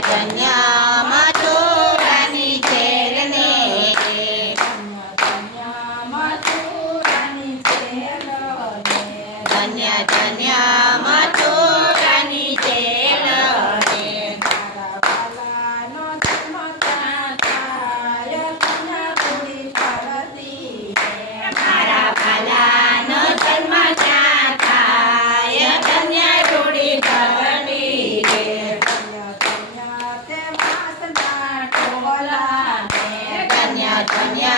Padanya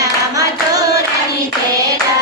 జ్ఞానమతో Chera